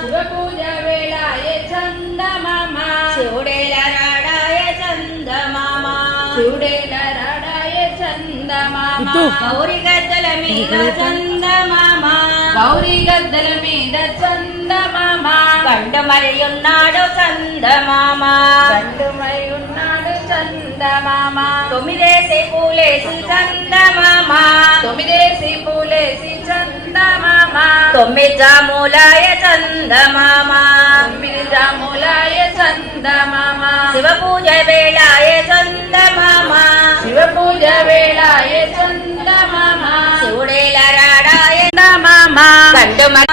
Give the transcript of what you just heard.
శివ పూజ వేళాయ చందమామ శివుడేల రాడాయ చందమామ శివుడేల రాడాయ చందమామ గౌరి గద్దల మీద చందమామ గౌరీ గద్దల మీద చందమామ గండమై ఉన్నాడు చందమామ గండుమై ఉన్నాడు చందమామ తొమ్మిదేసి పూలేసి చందమామ తొమ్మిదేసి పూలేసి చందమామ తొమ్మిది జాములాయ చందమామ తొమ్మిది జాములాయ చందమామ శివ పూజ వేళాయ చందమామ శివ పూజ వేళాయ చందమామ శివుడేల రాడాయ చందమామ గండమై